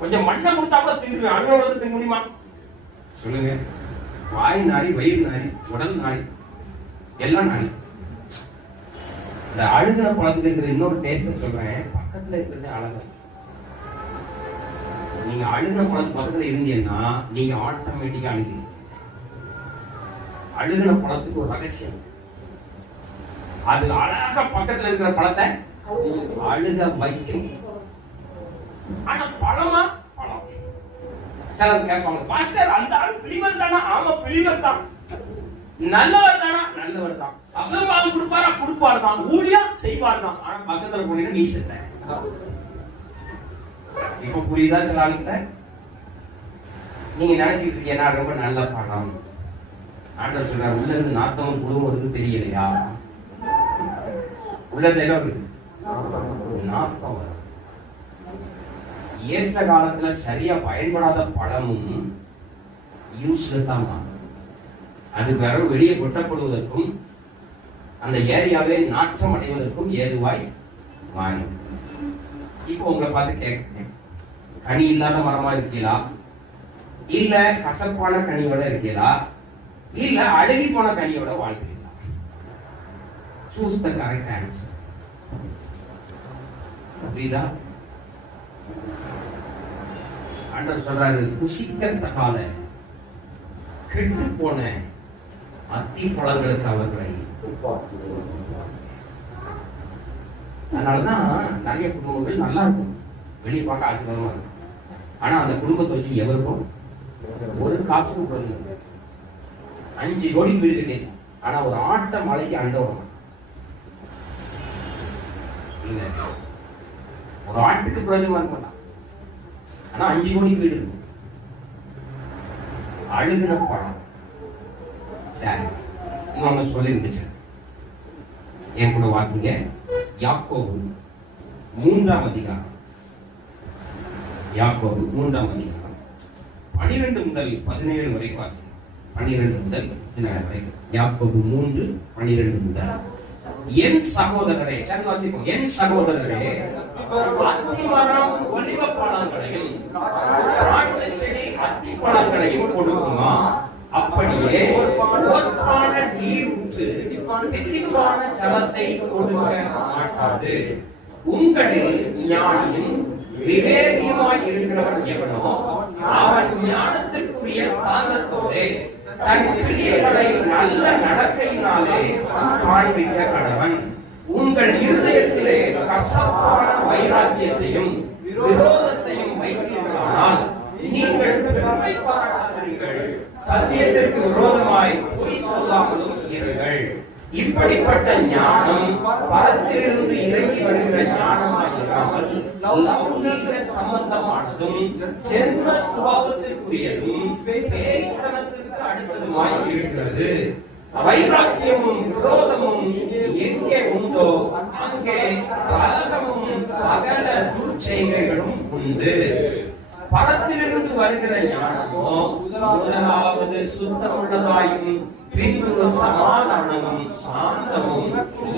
கொஞ்சம் மண்ணை கொடுத்தா கூட திங்குவேன், அழுவ திங்க முடியுமா? சொல்லுங்க. வாய் நாரி, வயிறு நாரி, உடல் நாரி, எல்லாம் நாரி. இந்த அழுகின பழத்துக்கு இருக்கிற இன்னொரு டேஸ்ட் சொல்றேன், பக்கத்துல இருக்கிறது அழகா. நீங்க அழுகின பழத்து பக்கத்துல இருந்தீங்கன்னா நீங்க ஆட்டோமேட்டிக்கா அழுகிறீங்க. அழுகின பழத்துக்கு ஒரு ரகசியம், அது அழகா பக்கத்துல இருக்கிற பழத்தை அழுக வைக்கும். ஆனா பழமா பழம். சிலர் கேட்பாங்க, பாஸ்டர் அந்த ஆள் பிலிவர் தானா? ஆமா பிலிவர் தான். நல்லவர் தானா? நல்லவர் தான். அசம்பாவம் கொடுப்பாரா? கொடுப்பார் தான். ஊழியா செய்வார் தான். ஆனா பக்கத்துல போனீங்கன்னா நீ செத்த. இப்ப புரியுதா? சில ஆளுகிட்ட நீங்க நினைச்சிட்டு இருக்கீங்க ரொம்ப நல்ல பணம். ஆண்டவர் சொல்றார், உள்ள இருந்து நாத்தமும் குழுவும் வருது தெரியலையா? உள்ள இருந்து என்ன வருது? நாத்தம் வரும். ஏற்ற காலத்துல சரியா பயன்படாத பழமும் யூஸ்லெஸ்ஸா மாறும். அது வேற வெளியே கொட்டப்படுவதற்கும் அந்த ஏரியாவே நாற்றம் அடைவதற்கும் ஏதுவாய் மாறும். இப்போ உங்களை பார்த்து கேட்கிறேன், கனி இல்லாத மரமா இருக்கீங்களா, இல்ல கசப்பான கனியோட இருக்கீங்களா, இல்ல அழுகி போன கனியோட வாழ்க்கிறீங்களா? Choose the correct answer. புரியுதா? ஆண்டவர் சொல்றாரு, புசிக்கத்தகாத கெட்டு போன அத்தி பழங்களுக்கு அவர்களை. அதனாலதான் நிறைய குடும்பங்கள் நல்லா இருக்கும், வெளியே பார்க்க ஆசீர்வாதமா இருக்கும். ஆனா அந்த குடும்பத்தை வச்சு எவருக்கும் ஒரு காசும் பிரயோஜனம். 5 கோடி வீடு கிடையாது, ஆனா ஒரு ஆட்ட மலைக்கு அண்ட விட சொல்லுங்க. ஒரு ஆட்டுக்கு பிரயோஜனமா இருக்க மாட்டான், ஆனா 5 கோடி வீடு இருக்கும். அழுகின பழம். சரி, இன்னொன்னு சொல்லி முடிச்சு என் கூட வாசிங்க. யாக்கோபு 3ஆம் அதிகாரம். யாக்கோபு 3ஆம் அதிகாரம் 12 முதல் 17 வரை வாசிங்க. 12 முதல் 17 வரைக்கும். யாக்கோபு 3:12 முதல். என் சகோதரரே, சரி வாசிப்போம். என் சகோதரரே, அத்திமரம் ஒலிவ பழங்களையும் திராட்சை செடி அத்தி பழங்களையும் கொடுக்குமா? அப்படியே ஓர்ப்பான நீரூற்று தித்திப்பான ஜலத்தை கொடுக்க மாட்டாது. உங்களில் ஞானியும் விவேகியுமாய் இருக்கிறவன் எவனோ அவன் ஞானத்திற்குரிய ஸ்தானத்தோடு தன் கிரியைகளை நல்ல நடக்கையினாலே காண்பிக்க கடவன். உங்கள் இருதயத்திலே கசப்பான வைராக்கியத்தையும் விரோதத்தையும் வைத்தீர்களானால் நீங்கள் பெருமை பாராட்டாதீர்கள், சத்தியத்திற்கு விரோதமாய் பொய் சொல்லாமலும் இருங்கள். இப்படிப்பட்ட ஞானம் பரத்திலிருந்து இறங்கி வருகிற ஞானமாயிராமல் லௌகீக சம்பந்தமானதும் ஜென்ம சுபாவத்திற்குரியதும் பேய்த்தனத்திற்கு அடுத்ததுமாய் இருக்கிறது. வைராக்கியமும் விரோதமும் எங்கே உண்டோ அங்கே கலகமும் சகல துர்ச்செய்கைகளும் உண்டு. பரத்திலிருந்து வருகிற ஞானமோ முதலாவது சுத்தமுள்ளதாயும் பின்பு சமாதானமும் சாந்தமும்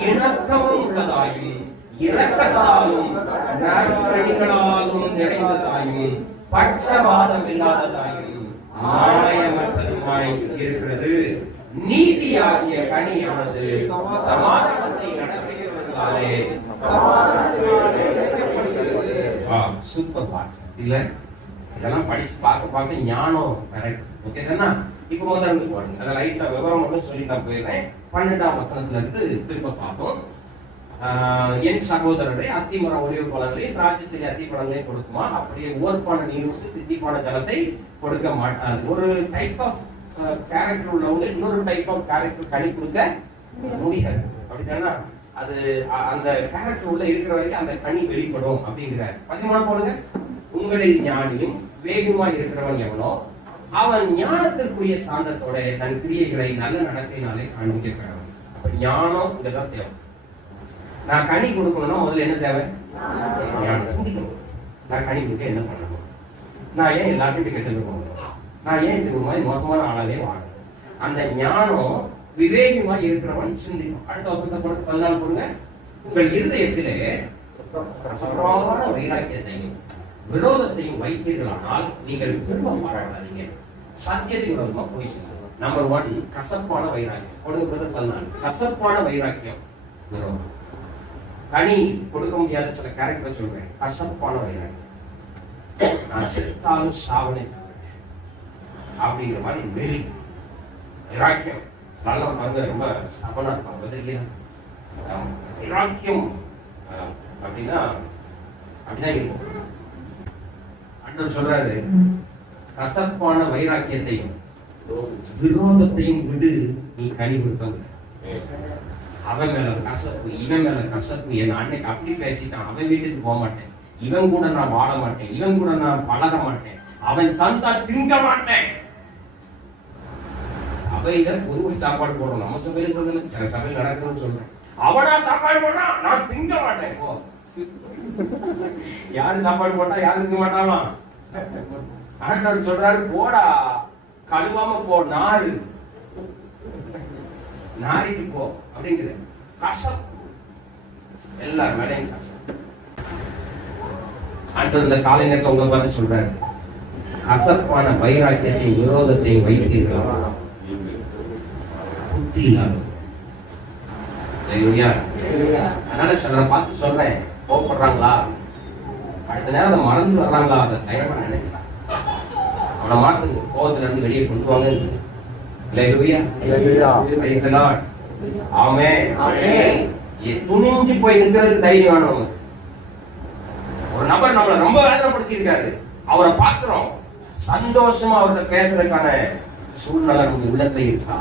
இணக்கமும் உள்ளதாயும் இரக்கத்தாலும் நற்கனிகளாலும் நிறைந்ததாயும் பட்சபாதம் இல்லாததாயும் மாயமற்றதுமாய் இருக்கிறது. நீதியாகிய கனியானது சமாதானத்தை நடப்பிக்கிறவர்களாலே சூப்பர் பார்ட் இல்ல. இதெல்லாம் படிச்சு பார்க்க ஞானம் கரெக்ட். ஓகே தானே? இப்போ முதல்ல போடுங்க. அதை லைட்டா விவரம் மட்டும் சொல்லி தான் போயிடுறேன். 12ஆம் வசனத்துல இருந்து திரும்ப பார்ப்போம். என் சகோதரரை அத்திமரம் ஒலிவ பழங்களையும் திராட்சை செடி அத்தி பழங்களையும் கொடுக்குமா? அப்படியே ஓர்ப்பான நீருக்கு தித்திப்பான ஜலத்தை கொடுக்க மாட்டாது. ஒரு டைப் ஆஃப் கேரக்டர் உள்ளவங்க இன்னொரு டைப் ஆஃப் கேரக்டர் கனி கொடுக்க முடியாது. அப்படித்தானா? அது அந்த கேரக்டர் உள்ள இருக்கிற வரைக்கும் அந்த கனி வெளிப்படும் அப்படிங்கிறார். 13 போடுங்க. உங்களில் ஞானியும் வேகமாய் இருக்கிறவன் எவனோ அவன் ஞானத்திற்குரிய சாந்தத்தோட தன் கிரியைகளை நல்ல நடக்கையினாலே காண்பிக்கிறவன். அப்ப ஞானம் இதெல்லாம் தேவை. நான் கனி கொடுக்கணும்னா முதல்ல என்ன தேவை? ஞானம். சிந்திக்கணும். நான் கனி கொடுக்க என்ன பண்ணணும்? நான் ஏன் எல்லாத்தையும் கெட்டு போகணும்? நான் ஏன் இது மாதிரி மோசமான ஆளாவே வாழணும்? அந்த ஞானம் விவேகமா இருக்கிறவன் சிந்திக்கும். அடுத்த வசனத்தை கொடுத்து 14 போடுங்க. உங்கள் இருதயத்திலே கசப்பான வைராக்கியத்தையும் விரோதத்தையும் வைத்தீர்களானால் நீங்கள் பெருமை பாராட்டாதீங்க, சத்தியத்தின் விரோதமா போய் சொல்லுங்க. நம்பர் 1 கசப்பான வைராக்கியம். கொடுக்கிறது 14. கசப்பான வைராக்கியம் விரோதம். கனி கொடுக்க முடியாத சில கேரக்டர் சொல்றேன். கசப்பான வைராக்கியம். நான் செத்தாலும் சாவனே அப்படிங்கிற மாதிரி மெரி வைராக்கியம். நல்ல பாருங்க, ரொம்ப ஸ்தபனா இருப்பாங்க வைராக்கியம் அப்படின்னா அப்படிதான் இருக்கும். ஆண்டவர் சொல்றாரு, கசப்பான வைராக்கியத்தையும் விரோதத்தையும் விடு, நீ கனி கொடுப்பாங்க. அவன் மேல கசப்பு, இவன் மேல கசப்பு, என் அன்னைக்கு அப்படி பேசிட்டான், அவன் வீட்டுக்கு போக மாட்டேன், இவன் கூட நான் வாழ மாட்டேன், இவன் கூட நான் பழக மாட்டேன், அவன் தந்தா திங்க மாட்டேன். சபையில பொதுவாக சாப்பாடு போடுறோம், நம்ம சபையில சொல்லல, சில சபையில் நடக்கணும்னு சொல்றேன். அவனா சாப்பாடு போட்டா நான் திங்க மாட்டேன். போ, யாரு சாப்பாடு போட்டா யாரு திங்க மாட்டாமா? ஆண்டவர் சொல்றாரு, போடா, கழுவாம போ, நாரிட்டு போ அப்படிங்குது. கசப்பு, எல்லாரும் மேலையும் கசப்பு. ஆண்டவர் இந்த காலை நேரத்தில் உங்களை பார்த்து சொல்றாரு, கசப்பான வைராக்கியத்தையும் விரோதத்தையும் வைத்தீர்களா? புத்தி இல்லாத. அதனால சிலரை பார்த்து சொல்றேன், கோபப்படுறாங்களா, அடுத்த நேரம் மறந்து வர்றாங்களா, அதை தைரியமா நினைக்கலாம். அவனை மாட்டுங்க, கோபத்துல இருந்து வெளியே கொண்டு வாங்க. துணிஞ்சு போய் நிற்கிறது தைரியம் வேணும். ஒரு நபர் நம்மளை ரொம்ப வேதனைப்படுத்தி இருக்காரு, அவரை பார்க்கிறோம், சந்தோஷமா அவர்கிட்ட பேசுறதுக்கான சூழ்நிலை நம்ம உள்ளத்துல இருக்கா?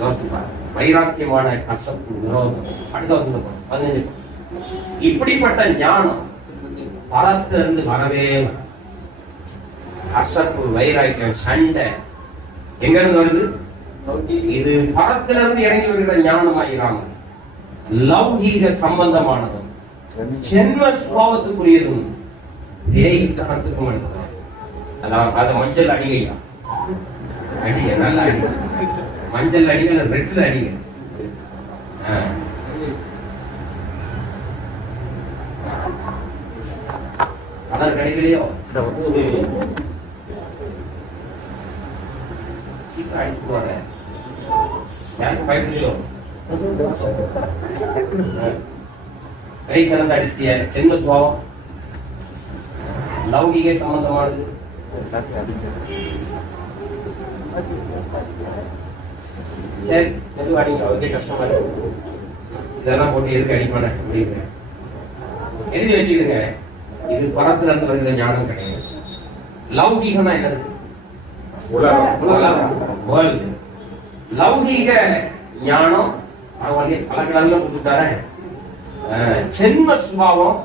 யோசிப்பார். வைராக்கியமான கசப்பு, விரோதம். அடுத்த 15. இப்படிப்பட்ட ஞானம் பரத்திலிருந்து வரவே கசப்பு, வைராக்கியம், சண்டை எங்க இருந்து வருது? இது பரத்திலிருந்து இறங்கி வருகிற ஞானமாயிராம லௌகீக சம்பந்தமானதும் ஜென்ம சுபாவத்துக்குரியதும் தேய்த்தனத்துக்கும் எடுத்தது. அதாவது மஞ்சள் அடிகையா, அடிங்க, நல்ல அடிங்க, மஞ்சள் அடிங்க, ரெட்ல அடிங்க. கலர் கிடைக்கலையோ சீக்கிரம் அடிச்சு போவாங்க. யாருக்கு பயப்படலையோ? கை கலந்து அடிச்சிட்டிய. ஜென்ம சுபாவம் லௌகிக சம்பந்தமானது. சரி, எதுவும் அடிங்க, அவருக்கே கஷ்டமா இருக்கு. இதெல்லாம் போட்டு எதுக்கு அடிப்பான அப்படிங்கிற எழுதி வச்சுக்கிடுங்க. இது பரத்துல இருந்து வருகிற ஞானம் கிடையாது. லௌகிகம்னா என்னது? லௌகீக ஞானம் பல கலர்ல கொடுத்துட்டார. ஜென்ம சுபாவம்.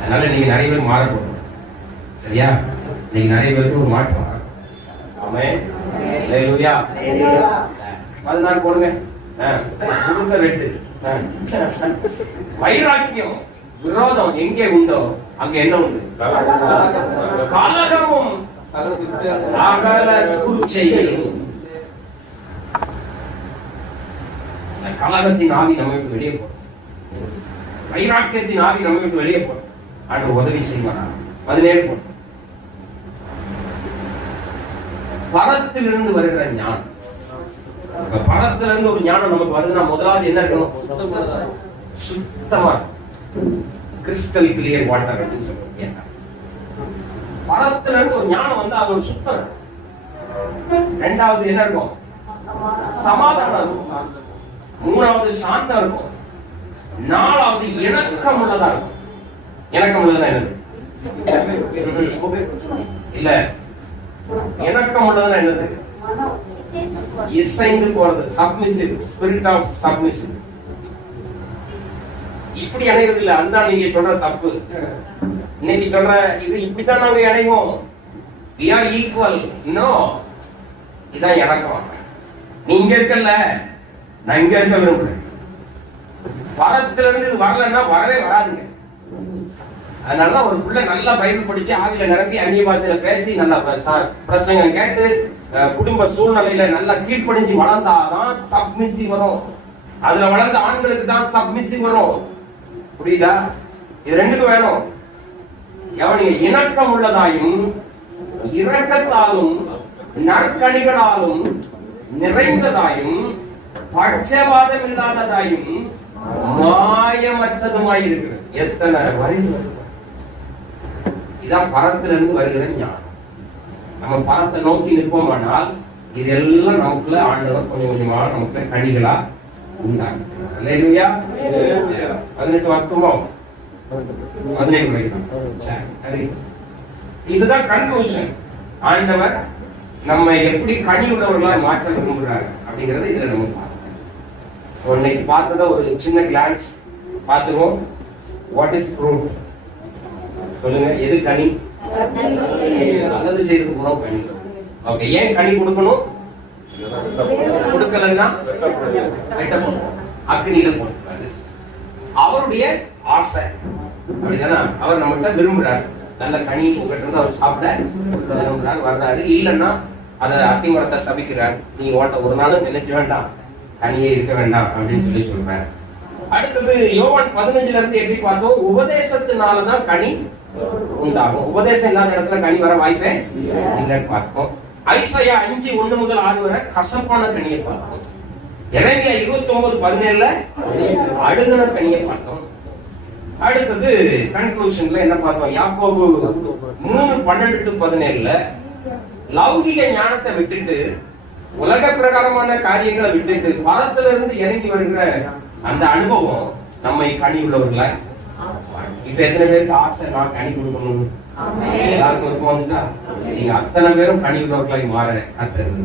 அதனால நீங்க நிறைய பேர் மாறப்படும், சரியா? நீங்க நிறைய பேருக்கு ஒரு மாற்றம் வரும். ஆமென். ஹல்லேலூயா. 14 போடுங்க. முழுக்க வெட்டு. வைராக்கியம், விரோதம் எங்கே உண்டோ அங்க என்ன உண்டு? கலகமும் சகல துர்ச்செயலும். கலகத்தின் ஆவி நம்ம விட்டு வெளியே போடும், வைராக்கியத்தின் ஆவி நம்ம விட்டு வெளியே போடும். ஆண்டு உதவி செய்வாரா? 17 போடும். பரத்திலிருந்து வருகிற ஞானம். பரத்திலிருந்து ஒரு ஞானம் நமக்கு வருதுன்னா முதலாவது என்ன இருக்கணும்? சுத்தமா, கிறிஸ்டல் கிளியர் வாட்டர் அப்படின்னு சொல்லுவாங்க. பரத்துல இருந்து ஒரு ஞானம் வந்து அது ஒரு சுத்தம். ரெண்டாவது என்ன இருக்கும்? சமாதானம் இருக்கும். மூணாவது சாந்தம் இருக்கும். நாலாவது இணக்கம் உள்ளதா இருக்கும். இணக்கம் உள்ளதா என்னது? இல்ல, இணக்கம் உள்ளதா என்னது? இசைந்து போறது. Submissive, spirit of submissive. இப்படி அடைவது இல்ல, அதுதான் நீங்க சொல்ற தப்பு. இன்னைக்கு சொல்ற இது இப்படித்தான் நாங்க இணைவோம். we are equal. no, இதான் இறக்கம். நீ இங்க இருக்கல, நான் இங்க இருக்க விரும்புறேன். பரத்துல இருந்து இது வரலன்னா வரவே வராதுங்க. அதனாலதான் ஒரு பிள்ளை நல்லா பைபிள் படிச்சு ஆவியில நிரம்பி அந்நிய பாஷையில பேசி நல்லா பிரசங்கம் கேட்டு குடும்ப சூழ்நிலையில நல்லா கீழ்ப்படிஞ்சு வளர்ந்தாதான் சப்மிசிவ் வரும். அதுல வளர்ந்த ஆண்களுக்கு தான் சப்மிசிவ் வரும். புரியுதா? இது ரெண்டுக்கும் வேணும். எவனிய இணக்கம் உள்ளதாயும் இரக்கத்தாலும் நற்கனிகளாலும் நிறைந்ததாயும் பட்சபாதம் இல்லாததாயும் மாயமற்றதுமாய் இருக்கிறது. எத்தனை வரி! இதான் பரத்திலிருந்து வருகிற ஞானம். நம்ம பரத்தை நோக்கி நிற்போமானால் இதெல்லாம் நமக்குள்ள ஆண்டவர் கொஞ்சம் கொஞ்சமா நமக்கு கனிகளா உண்டாங்க. 18 வருஷமோ 17 வரைக்கும். இதுதான் கன்க்ளூஷன். ஆண்டவர் நம்ம எப்படி கனி உள்ளவர்களா மாற்ற விரும்புகிறாங்க அப்படிங்கறத இதுல நம்ம பார்க்கணும். இன்னைக்கு பார்த்தத ஒரு சின்ன கிளான்ஸ் பார்த்துருவோம். What is fruit? சொல்லுங்க, எது கனி? நல்லது செய்யறது கூட கனி. ஓகே, ஏன் கனி கொடுக்கணும்? கொடுக்கலன்னா அக்னியில போட்டுக்காது. அவருடைய ஆசை அப்படிதானா? அவர் நம்மகிட்ட விரும்புறாரு, நல்ல கனி உங்ககிட்ட இருந்து அவர் சாப்பிட விரும்புறாரு, வர்றாரு. இல்லைன்னா அதை அத்திமரத்தை சபிக்கிறார். நீங்க ஓட்ட ஒரு நாளும் நினைக்க வேண்டாம், கனியே இருக்க வேண்டாம் அப்படின்னு சொல்லி சொல்றாரு. அடுத்தது யோவான் 15 இருந்து எப்படி பார்த்தோம்? உபதேசத்தினாலதான் கனி உண்டாகும். உபதேசம் இல்லாத இடத்துல கனி வர வாய்ப்பே இல்லைன்னு பார்த்தோம். ஐசாயா 5:1 முதல் 6 வரை கசப்பான கனியை பார்த்தோம். எரேமியா 29:17 அழுகுன கனியை பார்த்தோம். அடுத்தது கன்க்ளூஷன்ல என்ன பார்த்தோம்? யாக்கோபு 3:12-17 லௌகிக ஞானத்தை விட்டுட்டு, உலக பிரகாரமான காரியங்களை விட்டுட்டு பரத்துல இருந்து இறங்கி வருகிற அந்த அனுபவம் நம்மை கனி உள்ளவர்களா. இப்ப எத்தனை பேருக்கு ஆசை நான் கனி கொடுக்கணும்? எல்லாருக்கும் விருப்பம் வந்துட்டா நீங்க அத்தனை பேரும் கனி உள்ளவர்களாய் மாற கத்துறது.